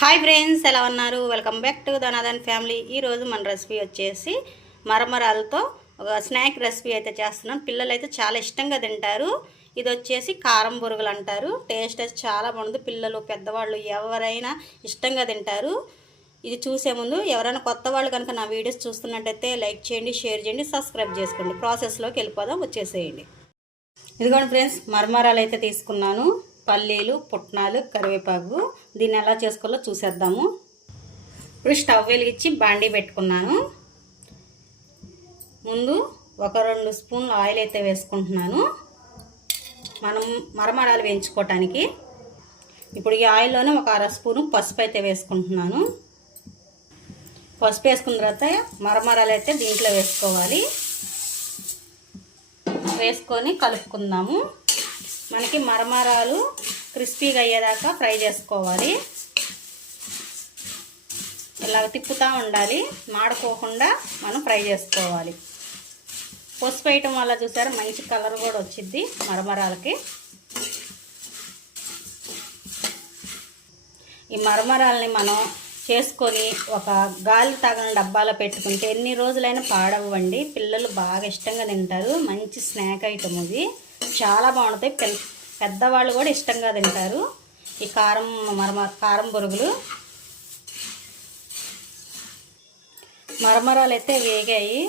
Hi friends ఎలా ఉన్నారు? Welcome back to Dhanadhan family ఈరోజు మన రెసిపీ వచ్చేసి మరమరాలతో ఒక స్నాక్ రెసిపీ అయితే చేస్తున్నాం. పిల్లలు అయితే చాలా ఇష్టంగా తింటారు. ఇది వచ్చేసి కారం బొరుగులు అంటారు. టేస్ట్ అయితే చాలా బాగుంది. పిల్లలు పెద్దవాళ్ళు ఎవరైనా ఇష్టంగా తింటారు. ఇది చూసే ముందు ఎవరైనా కొత్త వాళ్ళు కనుక నా వీడియోస్ చూస్తున్నట్టయితే లైక్ చేయండి షేర్ చేయండి సబ్స్క్రైబ్ చేసుకోండి. ప్రాసెస్లోకి వెళ్ళిపోదాం వచ్చేసేయండి. ఇదిగోండి ఫ్రెండ్స్ మరమరాలు అయితే తీసుకున్నాను. పల్లీలు పుట్నాలు కరివేపాకు. దీన్ని ఎలా చేసుకోవాలో చూసేద్దాము. ఇప్పుడు స్టవ్ వెలిగించి బాండీ పెట్టుకున్నాను. ముందు ఒక రెండు స్పూన్లు ఆయిల్ అయితే వేసుకుంటున్నాను. మనం మరమరాలు వేయించుకోవటానికి. ఇప్పుడు ఈ ఆయిల్లోనే ఒక అర స్పూను పసుపు అయితే వేసుకుంటున్నాను. పసుపు వేసుకున్న తర్వాత మరమరాలు అయితే దీంట్లో వేసుకోవాలి. వేసుకొని కలుపుకుందాము. మనకి మరమరాలు క్రిస్పీగా అయ్యేదాకా ఫ్రై చేసుకోవాలి. ఇలా తిప్పుతూ ఉండాలి. మాడుకోకుండా మనం ఫ్రై చేసుకోవాలి. పసుపు వేయటం వల్ల చూసారా మంచి కలర్ కూడా వచ్చింది మరమరాలకి. ఈ మరమరాలని మనం చేసుకొని ఒక గాలి తాగని డబ్బాలో పెట్టుకుంటే ఎన్ని రోజులైనా పాడవ్వండి. పిల్లలు బాగా ఇష్టంగా తింటారు. మంచి స్నాక్ ఐటమ్ ఇది చాలా బాగుంటాయి. పె పెద్దవాళ్ళు కూడా ఇష్టంగా తింటారు. ఈ కారం మరమ కారం బొరుగులు. మరమరాలు అయితే వేగాయి.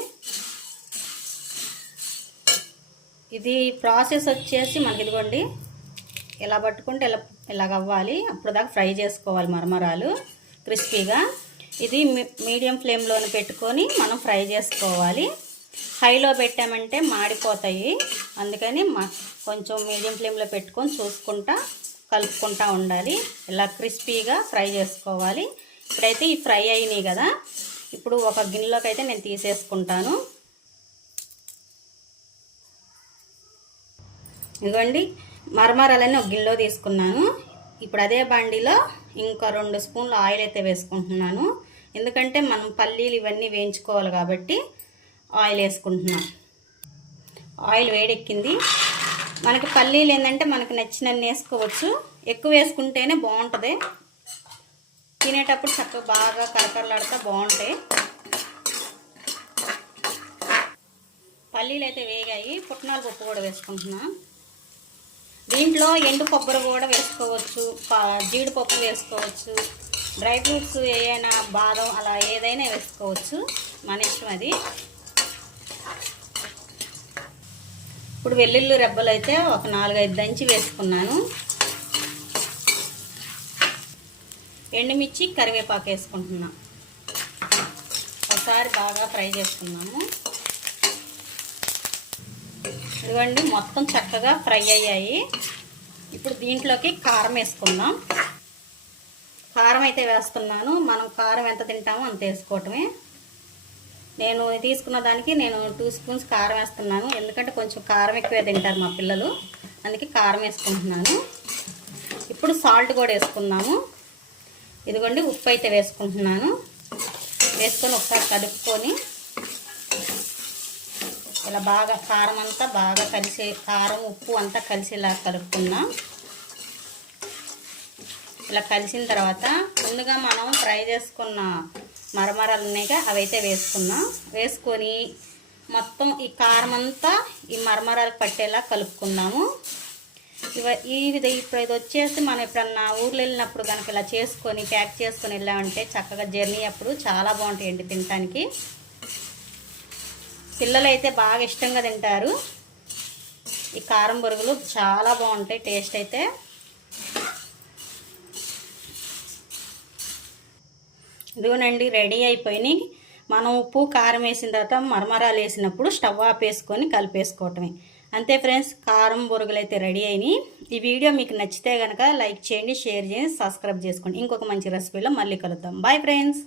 ఇది ప్రాసెస్ వచ్చేసి మనకి ఇదిగోండి. ఇలా పట్టుకుంటే ఇలా ఇలాగ అవ్వాలి. అప్పుడు దాకా ఫ్రై చేసుకోవాలి మరమరాలు క్రిస్పీగా. ఇది మీడియం ఫ్లేమ్లోనే పెట్టుకొని మనం ఫ్రై చేసుకోవాలి. హైలో పెట్టామంటే మాడిపోతాయి. అందుకని మా కొంచెం మీడియం ఫ్లేమ్లో పెట్టుకొని చూసుకుంటా కలుపుకుంటా ఉండాలి. ఇలా క్రిస్పీగా ఫ్రై చేసుకోవాలి. ఇప్పుడైతే ఈ ఫ్రై అయినాయి కదా. ఇప్పుడు ఒక గిన్నెలోకి అయితే నేను తీసేసుకుంటాను. ఇదిగోండి మరమరాలని ఒక గిన్నెలో తీసుకున్నాను. ఇప్పుడు అదే బండిలో ఇంకా రెండు స్పూన్లు ఆయిల్ అయితే వేసుకుంటున్నాను. ఎందుకంటే మనం పల్లీలు ఇవన్నీ వేయించుకోవాలి కాబట్టి ఆయిల్ వేసుకుంటున్నాం. ఆయిల్ వేడెక్కింది. మనకి పల్లీలు ఏంటంటే మనకి నచ్చినన్ని వేసుకోవచ్చు. ఎక్కువ వేసుకుంటేనే బాగుంటుంది. తినేటప్పుడు చక్కగా బాగా కరకరలాడితే బాగుంటాయి. పల్లీలు అయితే వేగాయి. పుట్నాల పప్పు కూడా వేసుకుంటున్నా. దీంట్లో ఎండు కొబ్బరి కూడా వేసుకోవచ్చు. జీడిపప్పు వేసుకోవచ్చు. డ్రై ఫ్రూట్స్ ఏదైనా బాదం అలా ఏదైనా వేసుకోవచ్చు. మన ఇష్టం అది. ఇప్పుడు వెల్లుల్లి రెబ్బలు అయితే ఒక నాలుగైదు దంచి వేసుకున్నాను. ఎండుమిర్చి కరివేపాకు వేసుకుంటున్నాం. ఒకసారి బాగా ఫ్రై చేసుకున్నాము. ఇదిగోండి మొత్తం చక్కగా ఫ్రై అయ్యాయి. ఇప్పుడు దీంట్లోకి కారం వేసుకుందాం. కారం అయితే వేస్తున్నాను. మనం కారం ఎంత తింటామో అంత వేసుకోవటమే. నేను తీసుకున్న దానికి నేను టూ స్పూన్స్ కారం వేస్తున్నాను. ఎందుకంటే కొంచెం కారం ఎక్కువే తింటారు మా పిల్లలు. అందుకే కారం వేసుకుంటున్నాను. ఇప్పుడు సాల్ట్ కూడా వేసుకుందాము. ఇదిగోండి ఉప్పు అయితే వేసుకుంటున్నాను. వేసుకొని ఒకసారి కలుపుకొని ఇలా బాగా కారం అంతా బాగా కలిసి కారం ఉప్పు అంతా కలిసేలా కలుపుకుందాం ఇలా కలిసిన తర్వాత ముందుగా మనం ఫ్రై చేసుకున్న మరమరాలు ఉన్నాయిగా అవైతే వేసుకున్నాం వేసుకొని మొత్తం ఈ కారం అంతా ఈ మరమరాలు పట్టేలా కలుపుకున్నాము ఇవ ఈ విధ ఇప్పుడు ఇది వచ్చేసి మనం ఎప్పుడన్నా ఊర్లో వెళ్ళినప్పుడు కనుక ఇలా చేసుకొని ప్యాక్ చేసుకొని వెళ్ళామంటే చక్కగా జర్నీ అప్పుడు చాలా బాగుంటాయండి తినటానికి. పిల్లలు అయితే బాగా ఇష్టంగా తింటారు. ఈ కారం బొరుగులు చాలా బాగుంటాయి టేస్ట్ అయితే. ఇదిగోనండి రెడీ అయిపోయినాయి. మనం ఉప్పు కారం వేసిన తర్వాత మరమరాలు వేసినప్పుడు స్టవ్ ఆపేసుకొని కలిపేసుకోవటమే. అంతే ఫ్రెండ్స్ కారం బొరుగులు అయితే రెడీ అయినాయి. ఈ వీడియో మీకు నచ్చితే కనుక లైక్ చేయండి షేర్ చేయండి సబ్స్క్రైబ్ చేసుకోండి. ఇంకొక మంచి రెసిపీలో మళ్ళీ కలుద్దాం. Bye friends!